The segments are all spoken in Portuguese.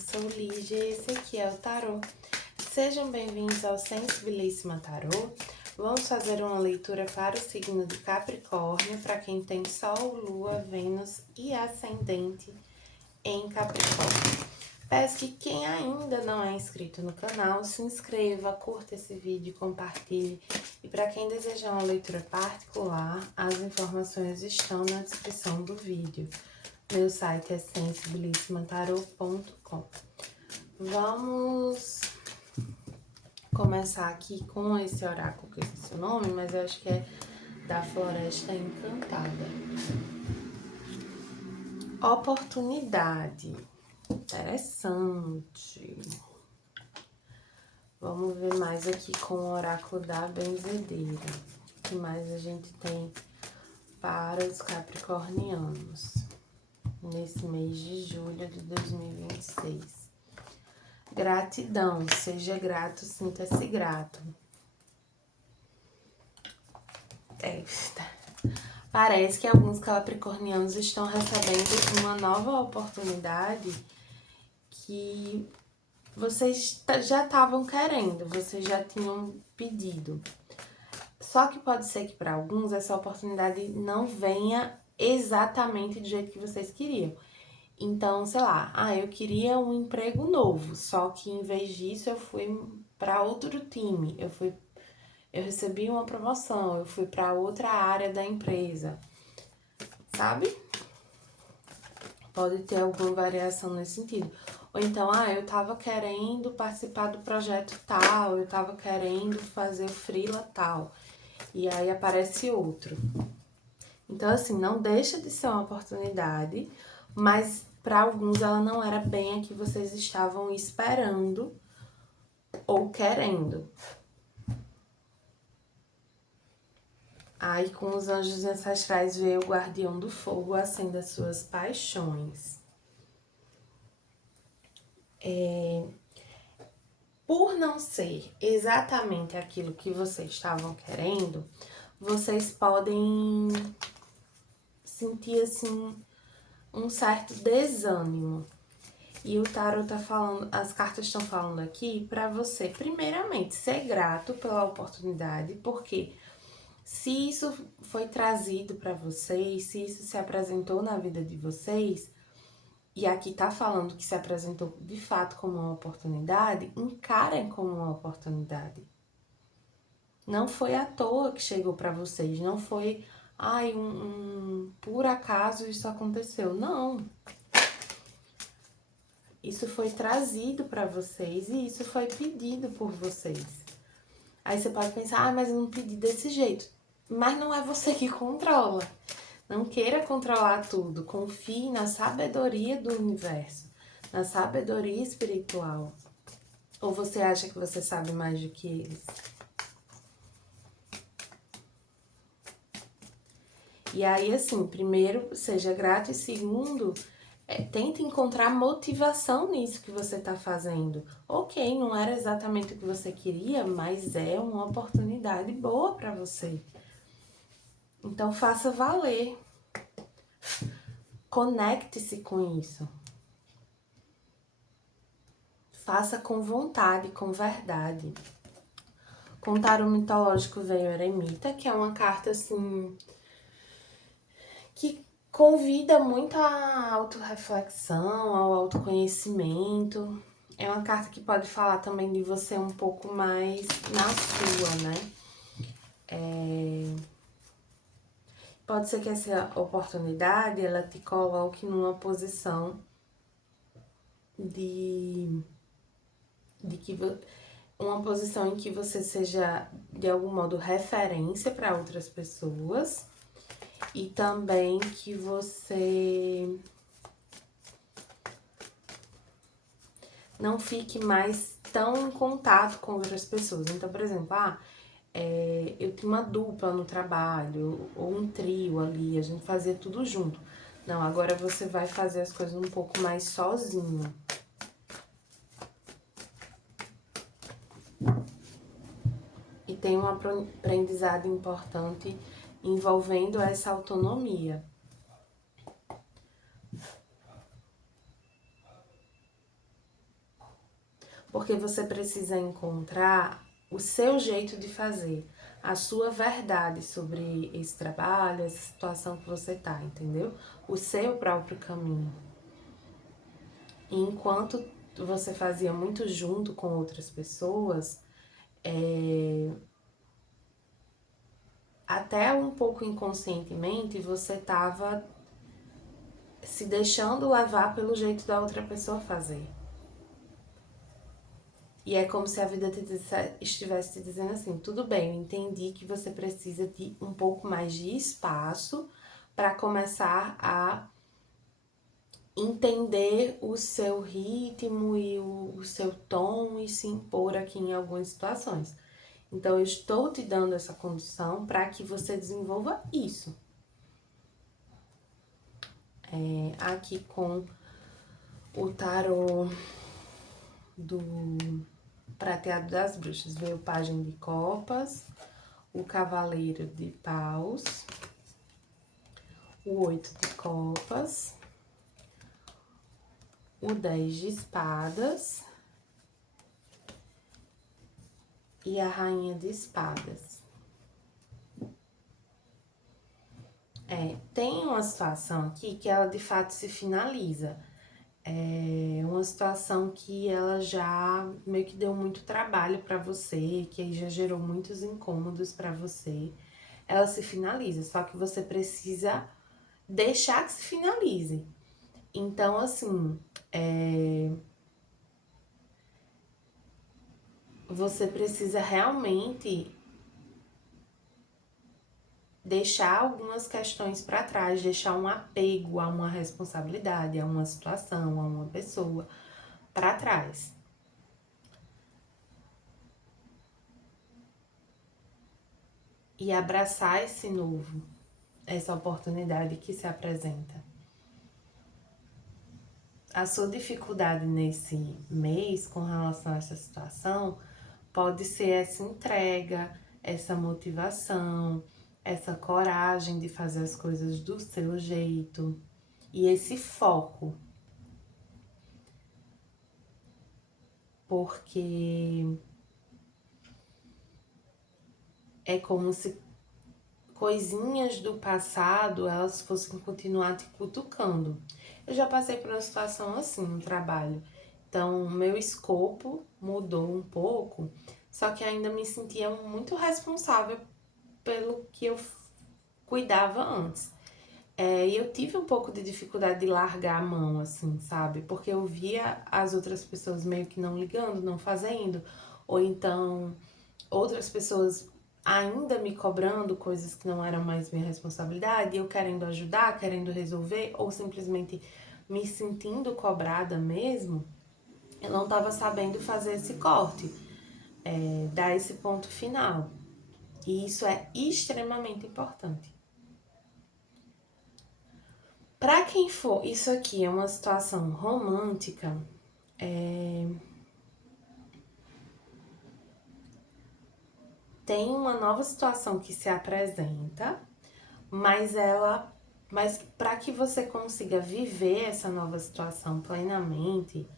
sou Lígia e esse aqui é o Tarô. Sejam bem-vindos ao Sensibilíssima Tarô. Vamos fazer uma leitura para o signo de Capricórnio, para quem tem Sol, Lua, Vênus e Ascendente em Capricórnio. Peço que quem ainda não é inscrito no canal, se inscreva, curta esse vídeo, compartilhe. E para quem desejar uma leitura particular, as informações estão na descrição do vídeo. Meu site é sensibilissimatarot.com. Vamos começar aqui com esse oráculo, que eu esqueci o nome, mas eu acho que é da Floresta Encantada. Oportunidade. Interessante. Vamos ver mais aqui com o oráculo da benzedeira. O que mais a gente tem para os capricornianos nesse mês de julho de 2026. Gratidão, seja grato, sinta-se grato. Parece que alguns capricornianos estão recebendo uma nova oportunidade que vocês já estavam querendo, vocês já tinham pedido. Só que pode ser que para alguns essa oportunidade não venha exatamente do jeito que vocês queriam. Então, sei lá, eu queria um emprego novo, só que em vez disso eu fui para outro time, eu recebi uma promoção, eu fui para outra área da empresa, sabe? Pode ter alguma variação nesse sentido. Ou então, eu tava querendo participar do projeto tal, eu tava querendo fazer freela tal, e aí aparece outro. Então, assim, não deixa de ser uma oportunidade, mas para alguns ela não era bem a que vocês estavam esperando ou querendo. Aí, com os anjos ancestrais, veio o guardião do fogo, acenda suas paixões. Por não ser exatamente aquilo que vocês estavam querendo, vocês podem sentir, assim, um certo desânimo. E o tarot tá falando, as cartas estão falando aqui para você, primeiramente, ser grato pela oportunidade, porque se isso foi trazido para vocês, se isso se apresentou na vida de vocês, e aqui tá falando que se apresentou de fato como uma oportunidade, encarem como uma oportunidade. Não foi à toa que chegou para vocês, não foi, por acaso isso aconteceu. Não. Isso foi trazido para vocês e isso foi pedido por vocês. Aí você pode pensar, mas eu não pedi desse jeito. Mas não é você que controla. Não queira controlar tudo. Confie na sabedoria do universo, na sabedoria espiritual. Ou você acha que você sabe mais do que eles? E aí, assim, primeiro, seja grato, e segundo, tenta encontrar motivação nisso que você tá fazendo. Ok, não era exatamente o que você queria, mas é uma oportunidade boa para você. Então, faça valer. Conecte-se com isso. Faça com vontade, com verdade. Com o tarô mitológico veio o Eremita, que é uma carta, assim, que convida muito à autorreflexão, ao autoconhecimento. É uma carta que pode falar também de você um pouco mais na sua, né? Pode ser que essa oportunidade, ela te coloque numa posição uma posição em que você seja, de algum modo, referência para outras pessoas. E também que você não fique mais tão em contato com outras pessoas. Então, por exemplo, eu tinha uma dupla no trabalho, ou um trio ali, a gente fazia tudo junto. Não, agora você vai fazer as coisas um pouco mais sozinho. E tem um aprendizado importante envolvendo essa autonomia. Porque você precisa encontrar o seu jeito de fazer, a sua verdade sobre esse trabalho, essa situação que você tá, entendeu? O seu próprio caminho. E enquanto você fazia muito junto com outras pessoas, até um pouco inconscientemente você tava se deixando levar pelo jeito da outra pessoa fazer. E é como se a vida estivesse te dizendo assim, tudo bem, eu entendi que você precisa de um pouco mais de espaço para começar a entender o seu ritmo e o seu tom e se impor aqui em algumas situações. Então, eu estou te dando essa condição para que você desenvolva isso. Aqui com o tarô do Prateado das Bruxas, veio o Pajem de Copas, o Cavaleiro de Paus, o 8 de Copas, o 10 de Espadas e a Rainha de Espadas. Tem uma situação aqui que ela de fato se finaliza. É uma situação que ela já meio que deu muito trabalho pra você, que aí já gerou muitos incômodos pra você. Ela se finaliza, só que você precisa deixar que se finalize. Então, assim, você precisa realmente deixar algumas questões para trás, deixar um apego a uma responsabilidade, a uma situação, a uma pessoa para trás. E abraçar esse novo, essa oportunidade que se apresenta. A sua dificuldade nesse mês com relação a essa situação pode ser essa entrega, essa motivação, essa coragem de fazer as coisas do seu jeito e esse foco. Porque é como se coisinhas do passado elas fossem continuar te cutucando. Eu já passei por uma situação assim no trabalho. Então, meu escopo mudou um pouco, só que ainda me sentia muito responsável pelo que eu cuidava antes. E eu tive um pouco de dificuldade de largar a mão, assim, sabe? Porque eu via as outras pessoas meio que não ligando, não fazendo, ou então outras pessoas ainda me cobrando coisas que não eram mais minha responsabilidade, eu querendo ajudar, querendo resolver, ou simplesmente me sentindo cobrada mesmo, eu não estava sabendo fazer esse corte, dar esse ponto final. E isso é extremamente importante. Para quem for, isso aqui é uma situação romântica, tem uma nova situação que se apresenta, mas para que você consiga viver essa nova situação plenamente,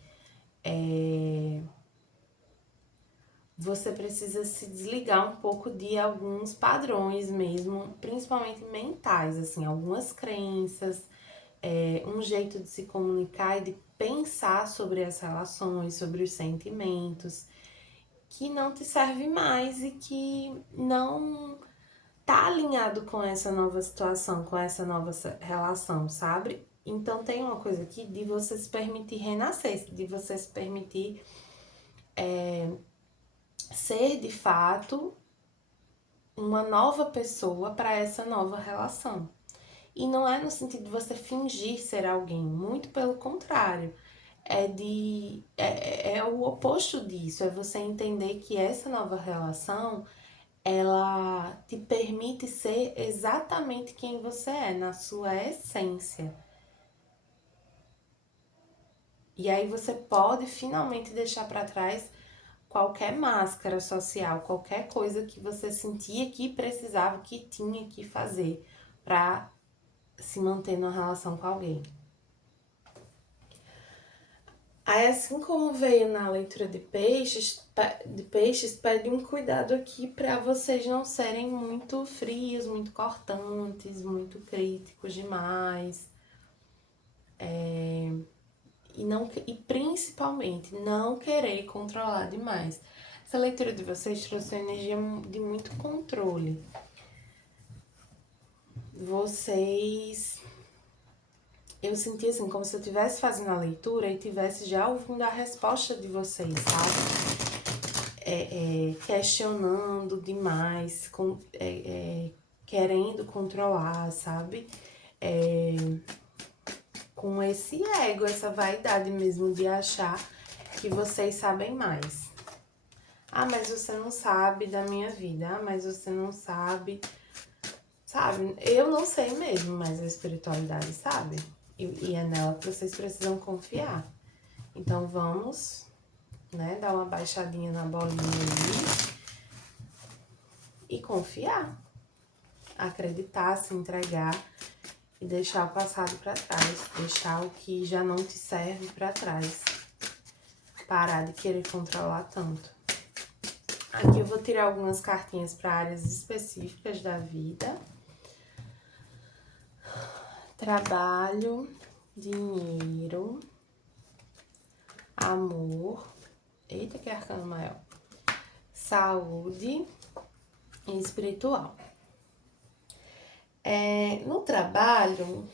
você precisa se desligar um pouco de alguns padrões mesmo, principalmente mentais, assim, algumas crenças, um jeito de se comunicar e de pensar sobre as relações, sobre os sentimentos, que não te serve mais e que não tá alinhado com essa nova situação, com essa nova relação, sabe? Então tem uma coisa aqui de você se permitir renascer, de você se permitir ser de fato uma nova pessoa para essa nova relação. E não é no sentido de você fingir ser alguém, muito pelo contrário. É o oposto disso, é você entender que essa nova relação ela te permite ser exatamente quem você é, na sua essência. E aí você pode finalmente deixar para trás qualquer máscara social, qualquer coisa que você sentia que precisava, que tinha que fazer para se manter numa relação com alguém. Aí, assim como veio na leitura de peixes, pede um cuidado aqui para vocês não serem muito frios, muito cortantes, muito críticos demais. E principalmente não querer controlar demais. Essa leitura de vocês trouxe uma energia de muito controle. Eu senti assim, como se eu estivesse fazendo a leitura e estivesse já ouvindo a resposta de vocês, sabe? Questionando demais, querendo controlar, sabe? Com esse ego, essa vaidade mesmo de achar que vocês sabem mais. Ah, mas você não sabe da minha vida. Ah, mas você não sabe. Sabe? Eu não sei mesmo, mas a espiritualidade sabe. E é nela que vocês precisam confiar. Então vamos, né, dar uma baixadinha na bolinha aí e confiar. Acreditar, se entregar e deixar o passado para trás. Deixar o que já não te serve para trás. Parar de querer controlar tanto. Aqui eu vou tirar algumas cartinhas para áreas específicas da vida. Trabalho, dinheiro, amor, eita que arcano maior, saúde e espiritual. No trabalho,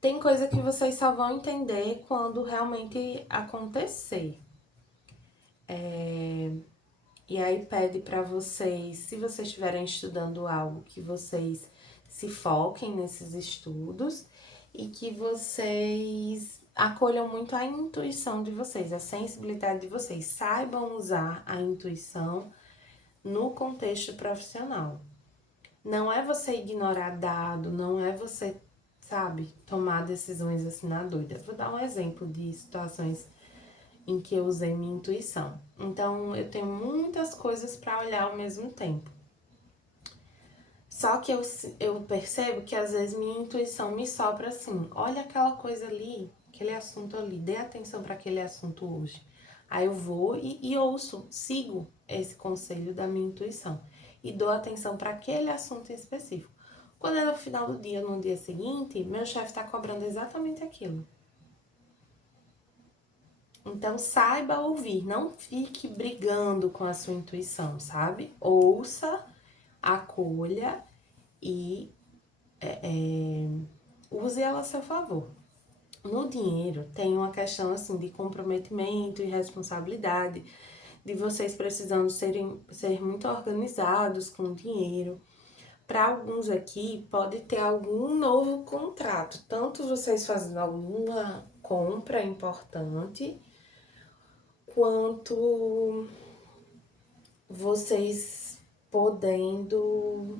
tem coisa que vocês só vão entender quando realmente acontecer. E aí pede para vocês, se vocês estiverem estudando algo, que vocês se foquem nesses estudos e que vocês acolham muito a intuição de vocês, a sensibilidade de vocês. Saibam usar a intuição no contexto profissional. Não é você ignorar dado, não é você, sabe, tomar decisões assim na doida. Vou dar um exemplo de situações em que eu usei minha intuição. Então, eu tenho muitas coisas para olhar ao mesmo tempo. Só que eu percebo que às vezes minha intuição me sopra assim, olha aquela coisa ali, aquele assunto ali, dê atenção para aquele assunto hoje. Aí eu vou e ouço, sigo esse conselho da minha intuição e dou atenção para aquele assunto em específico. Quando é no final do dia, no dia seguinte, meu chefe está cobrando exatamente aquilo. Então, saiba ouvir, não fique brigando com a sua intuição, sabe? Ouça, acolha e use ela a seu favor. No dinheiro, tem uma questão assim de comprometimento e responsabilidade, de vocês precisando ser muito organizados com o dinheiro. Para alguns aqui, pode ter algum novo contrato, tanto vocês fazendo alguma compra importante, quanto vocês podendo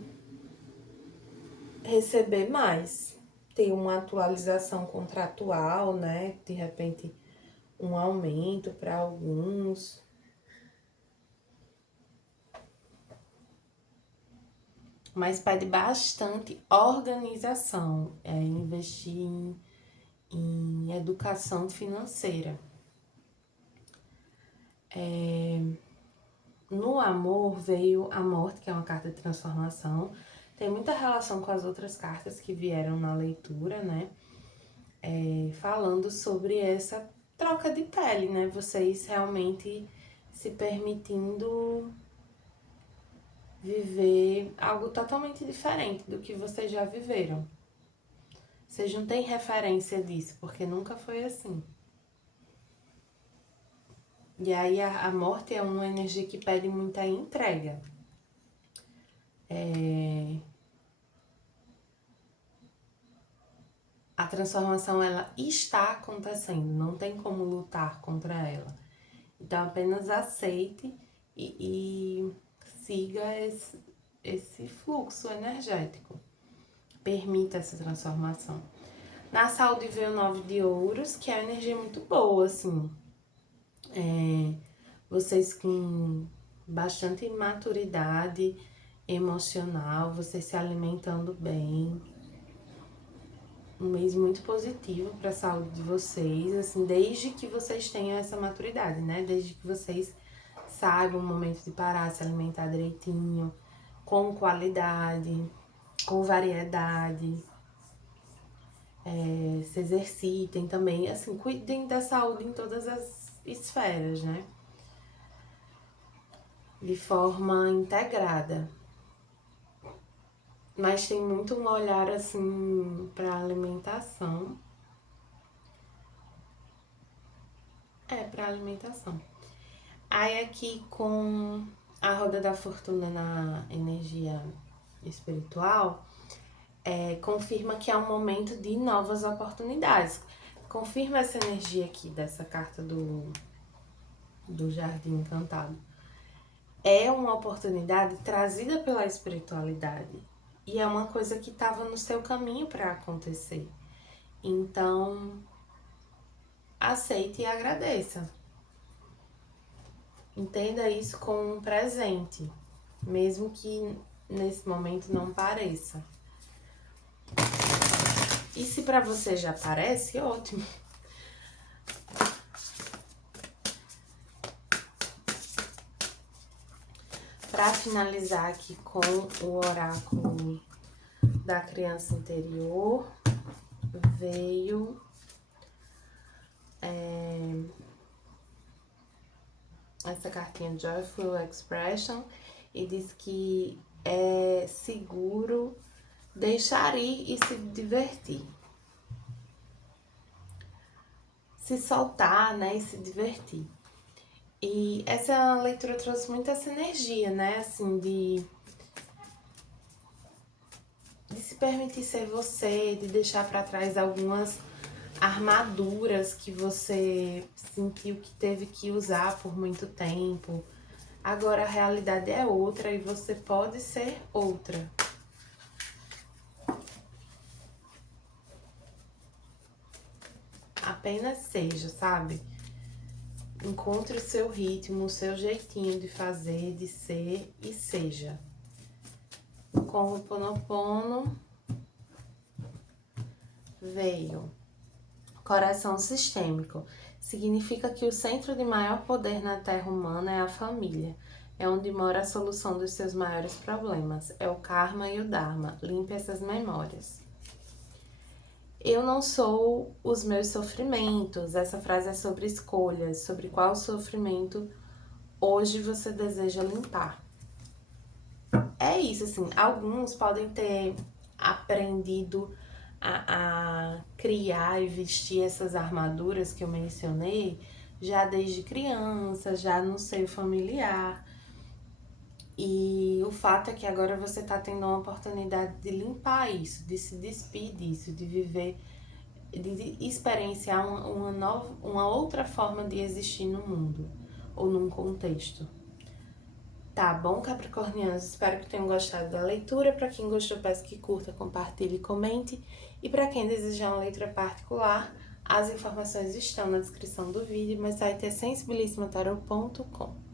receber mais, ter uma atualização contratual, né? De repente, um aumento para alguns. Mas pede bastante organização, investir em educação financeira. No amor veio a morte, que é uma carta de transformação. Tem muita relação com as outras cartas que vieram na leitura, né? Falando sobre essa troca de pele, né? Vocês realmente se permitindo viver algo totalmente diferente do que vocês já viveram. Vocês não têm referência disso, porque nunca foi assim. E aí a morte é uma energia que pede muita entrega. A transformação, ela está acontecendo, não tem como lutar contra ela. Então, apenas aceite e siga esse fluxo energético. Permita essa transformação. Na saúde veio o 9 de ouros, que é uma energia muito boa, assim. Vocês com bastante maturidade emocional, vocês se alimentando bem. um mês muito positivo para a saúde de vocês, assim, desde que vocês tenham essa maturidade, né? Desde que vocês saibam o momento de parar, se alimentar direitinho, com qualidade, com variedade, se exercitem também, assim, cuidem da saúde em todas as esferas, né? De forma integrada. Mas tem muito um olhar, assim, pra alimentação. Pra alimentação. Aí aqui com a roda da fortuna na energia espiritual, confirma que é um momento de novas oportunidades. Confirma essa energia aqui dessa carta do Jardim Encantado. É uma oportunidade trazida pela espiritualidade. E é uma coisa que estava no seu caminho para acontecer. Então, aceite e agradeça. Entenda isso como um presente, mesmo que nesse momento não pareça. E se para você já parece, ótimo. Para finalizar aqui com o oráculo da criança interior, veio essa cartinha Joyful Expression e diz que é seguro deixar ir e se divertir. Se soltar, né, e se divertir. E essa leitura trouxe muito essa energia, né, assim, de se permitir ser você, de deixar para trás algumas armaduras que você sentiu que teve que usar por muito tempo. Agora a realidade é outra e você pode ser outra. Apenas seja, sabe? Encontre o seu ritmo, o seu jeitinho de fazer, de ser e seja. Com o Ho'oponopono veio coração sistêmico. Significa que o centro de maior poder na Terra humana é a família. É onde mora a solução dos seus maiores problemas. É o karma e o dharma. Limpe essas memórias. Eu não sou os meus sofrimentos. Essa frase é sobre escolhas, sobre qual sofrimento hoje você deseja limpar. É isso, assim, alguns podem ter aprendido a criar e vestir essas armaduras que eu mencionei já desde criança, já no seio familiar. E o fato é que agora você tá tendo uma oportunidade de limpar isso, de se despir disso, de viver, de experienciar uma outra forma de existir no mundo ou num contexto. Tá bom, capricornianos? Espero que tenham gostado da leitura. Para quem gostou, peço que curta, compartilhe e comente. E para quem desejar uma leitura particular, as informações estão na descrição do vídeo. Meu site é sensibilissimataroto.com.